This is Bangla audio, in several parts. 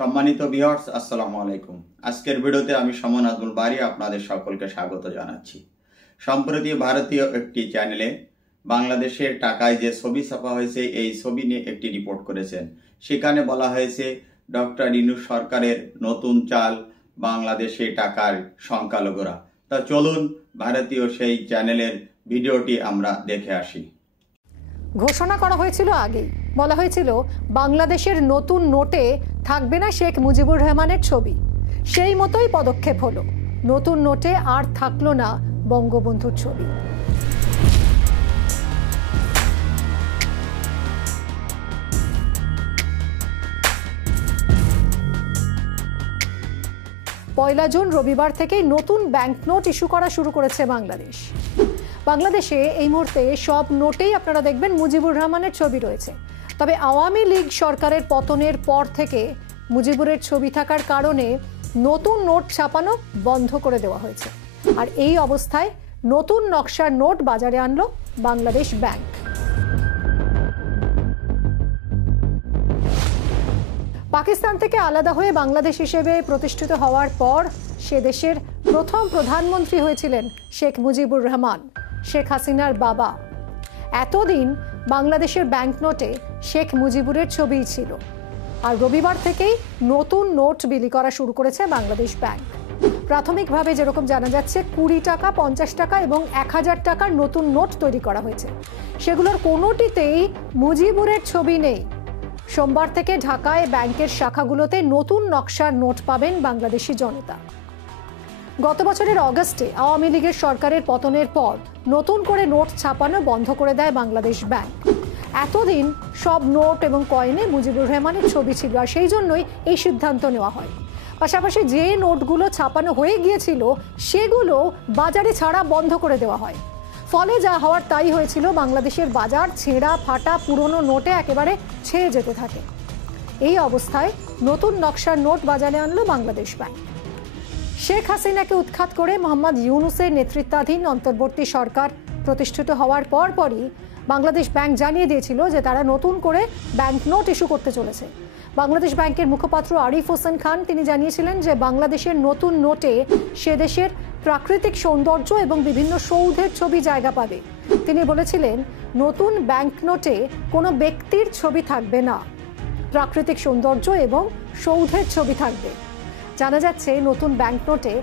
সম্মানিত ভিউয়ার্স, আসসালামু আলাইকুম। আজকের ভিডিওতে আমি সমন আজমল বাড়ি আপনাদের সকলকে স্বাগত জানাচ্ছি। সম্প্রতি ভারতীয় একটি চ্যানেলে বাংলাদেশের টাকায় যে ছবি ছাপা হয়েছে এই ছবি নিয়ে একটি রিপোর্ট করেছেন। সেখানে বলা হয়েছে ডক্টর ইউনূস সরকারের নতুন চাল বাংলাদেশে টাকার সংখ্যালঘুরা। তা চলুন ভারতীয় সেই চ্যানেলের ভিডিওটি আমরা দেখে আসি। ঘোষণা করা হয়েছিল আগেই, বলা হয়েছিল বাংলাদেশের নতুন নোটে থাকবে না শেখ মুজিবুর রহমানের ছবি। সেই মতোই পদক্ষেপ হলো, নতুন নোটে আর থাকলো না বঙ্গবন্ধুর ছবি। পয়লা জুন রবিবার থেকেই নতুন ব্যাংক নোট ইস্যু করা শুরু করেছে বাংলাদেশ। বাংলাদেশে এই মুহূর্তে সব নোটেই আপনারা দেখবেন মুজিবুর রহমানের ছবি রয়েছে। তবে আওয়ামী লীগ সরকারের পতনের পর থেকে মুজিবুরের ছবি থাকার কারণে নতুন নোট ছাপানো বন্ধ করে দেওয়া হয়েছে। আর এই অবস্থায় নতুন নকশার নোট বাজারে আনলো বাংলাদেশ ব্যাংক। পাকিস্তান থেকে আলাদা হয়ে বাংলাদেশ হিসেবে প্রতিষ্ঠিত হওয়ার পর সে দেশের প্রথম প্রধানমন্ত্রী হয়েছিলেন শেখ মুজিবুর রহমান, শেখ হাসিনার বাবা। এতদিন বাংলাদেশের ব্যাংক নোটে শেখ মুজিবুরের ছবিই ছিল। আর রবিবার থেকেই নতুন নোট বিলি করা শুরু করেছে বাংলাদেশ ব্যাংক। প্রাথমিকভাবে যেরকম জানা যাচ্ছে 20 টাকা, 50 টাকা এবং 1000 টাকার নতুন নোট তৈরি করা হয়েছে। সেগুলোর কোনোটিতেই মুজিবুরের ছবি নেই। সোমবার থেকে ঢাকায় ব্যাংকের শাখাগুলোতে নতুন নকশার নোট পাবেন বাংলাদেশি জনতা। গত বছরের অগস্টে আওয়ামী লীগের সরকারের পতনের পর নতুন করে নোট ছাপানো বন্ধ করে দেয় বাংলাদেশ ব্যাংক। এতদিন সব নোট এবং কয়েনে মুজিবুর রহমানের ছবি ছিল, আর সেই জন্যই এই সিদ্ধান্ত নেওয়া হয়। পাশাপাশি যে নোটগুলো ছাপানো হয়ে গিয়েছিল সেগুলো বাজারে ছাড়া বন্ধ করে দেওয়া হয়। ফলে যা হওয়ার তাই হয়েছিল, বাংলাদেশের বাজার ছেঁড়া ফাটা পুরনো নোটে একেবারে ছেয়ে যেতে থাকে। এই অবস্থায় নতুন নকশার নোট বাজারে আনলো বাংলাদেশ ব্যাংক। শেখ হাসিনাকে উৎখাত করে মোহাম্মদ ইউনূসের নেতৃত্বাধীন অন্তর্বর্তী সরকার প্রতিষ্ঠিত হওয়ার পরপরই বাংলাদেশ ব্যাংক জানিয়ে দিয়েছিল যে তারা নতুন করে ব্যাংক নোট ইস্যু করতে চলেছে। বাংলাদেশ ব্যাংকের মুখপাত্র আরিফ হোসেন খান তিনি জানিয়েছিলেন যে বাংলাদেশের নতুন নোটে সে দেশের প্রাকৃতিক সৌন্দর্য এবং বিভিন্ন সৌধের ছবি জায়গা পাবে। তিনি বলেছিলেন নতুন ব্যাংক নোটে কোনো ব্যক্তির ছবি থাকবে না, প্রাকৃতিক সৌন্দর্য এবং সৌধের ছবি থাকবে। জানা যাচ্ছে নতুন ব্যাংক নোটে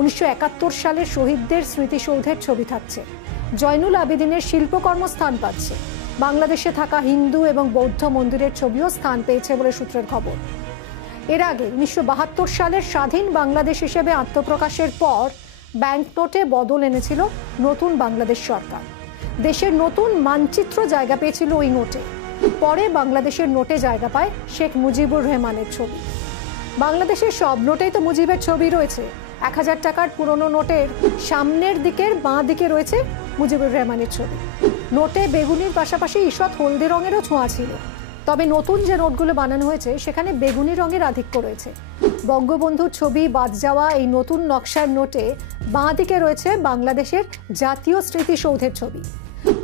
1971 সালের শহীদদের স্মৃতিসৌধের ছবি থাকছে। জয়নুল আবেদিনের শিল্পকর্ম স্থান পাচ্ছে। বাংলাদেশে থাকা হিন্দু এবং বৌদ্ধ মন্দিরের ছবিও স্থান পেয়েছে বলে সূত্রের খবর। এর আগে 1972 সালের স্বাধীন বাংলাদেশ হিসেবে আত্মপ্রকাশের পর ব্যাংক নোটে বদল এনেছিল নতুন বাংলাদেশ সরকার। দেশের নতুন মানচিত্র জায়গা পেয়েছিল ওই নোটে। পরে বাংলাদেশের নোটে জায়গা পায় শেখ মুজিবুর রহমানের ছবি। বাংলাদেশের সব নোটেই তো মুজিবের ছবি রয়েছে। 1000 টাকার পুরনো নোটের সামনের দিকের বাঁ দিকে রয়েছে মুজিবুর রহমানের ছবি। নোটে বেগুনির পাশাপাশি ঈষৎ হলদে রঙেরও ছোঁয়া ছিল। তবে নতুন যে নোটগুলো বানানো হয়েছে সেখানে বেগুনি রঙের আধিক্য রয়েছে। বঙ্গবন্ধুর ছবি বাদ যাওয়া এই নতুন নকশার নোটে বাঁ দিকে রয়েছে বাংলাদেশের জাতীয় স্মৃতিসৌধের ছবি।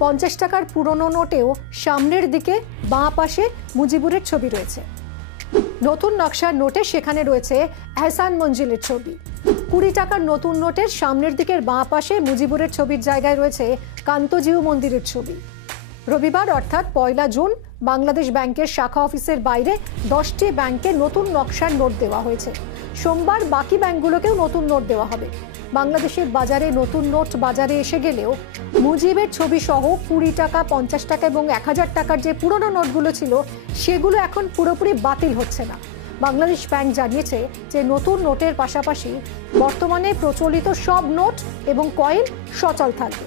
50 টাকার পুরনো নোটেও সামনের দিকে বাঁ পাশে মুজিবুরের ছবি রয়েছে। নতুন নকশার নোটে সেখানে রয়েছে এহসান মঞ্জিলের ছবি। 20 টাকার নতুন নোটের সামনের দিকের বাঁ পাশে মুজিবুরের ছবির জায়গায় রয়েছে কান্তজিউ মন্দিরের ছবি। রবিবার অর্থাৎ পয়লা জুন বাংলাদেশ ব্যাংকের শাখা অফিসের বাইরে 10টি ব্যাংকে নতুন নকশার নোট দেওয়া হয়েছে। সোমবার বাকি ব্যাংকগুলোকেও নতুন নোট দেওয়া হবে। বাংলাদেশের বাজারে নতুন নোট বাজারে এসে গেলেও মুজিবের ছবি সহ 20 টাকা, 50 টাকা এবং 1000 টাকার যে পুরনো নোটগুলো ছিল সেগুলো এখন পুরোপুরি বাতিল হচ্ছে না। বাংলাদেশ ব্যাংক জানিয়েছে যে নতুন নোটের পাশাপাশি বর্তমানে প্রচলিত সব নোট এবং কয়েন সচল থাকবে।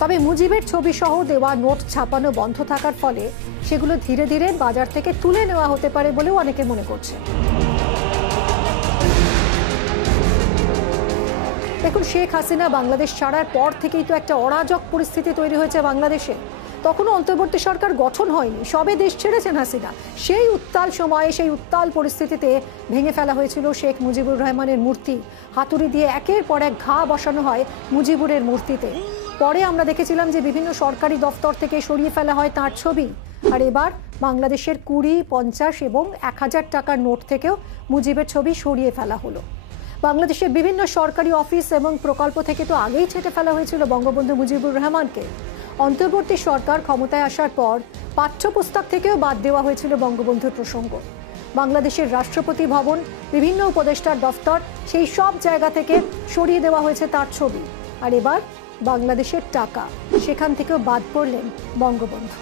তবে মুজিবের ছবি সহ দেওয়া নোট ছাপানো বন্ধ থাকার ফলে সেগুলো ধীরে ধীরে বাজার থেকে তুলে নেওয়া হতে পারে বলেও অনেকে মনে করছে। দেখুন, শেখ হাসিনা বাংলাদেশ ছাড়ার পর থেকেই তো একটা অরাজক পরিস্থিতি তৈরি হয়েছে বাংলাদেশে। তখনও অন্তর্বর্তী সরকার গঠন হয়নি, সবে দেশ ছেড়েছেন হাসিনা। সেই উত্তাল সময়ে, সেই উত্তাল পরিস্থিতিতে ভেঙে ফেলা হয়েছিল শেখ মুজিবুর রহমানের মূর্তি। হাতুড়ি দিয়ে একের পর এক ঘা বসানো হয় মুজিবুরের মূর্তিতে। পরে আমরা দেখেছিলাম যে বিভিন্ন সরকারি দফতর থেকে সরিয়ে ফেলা হয় তার ছবি। আর এবার বাংলাদেশের 20, 50 এবং 1000 টাকার নোট থেকেও মুজিবের ছবি সরিয়ে ফেলা হলো। বাংলাদেশের বিভিন্ন সরকারি অফিস এবং প্রকল্প থেকে তো আগেই ছেঁটে ফেলা হয়েছিল বঙ্গবন্ধু মুজিবুর রহমানকে। অন্তর্বর্তী সরকার ক্ষমতায় আসার পর পাঠ্যপুস্তক থেকেও বাদ দেওয়া হয়েছিল বঙ্গবন্ধুর প্রসঙ্গ। বাংলাদেশের রাষ্ট্রপতি ভবন, বিভিন্ন উপদেষ্টার দফতর, সেই সব জায়গা থেকে সরিয়ে দেওয়া হয়েছে তার ছবি। আর এবার বাংলাদেশের টাকা, সেখান থেকেও বাদ পড়লেন বঙ্গবন্ধু।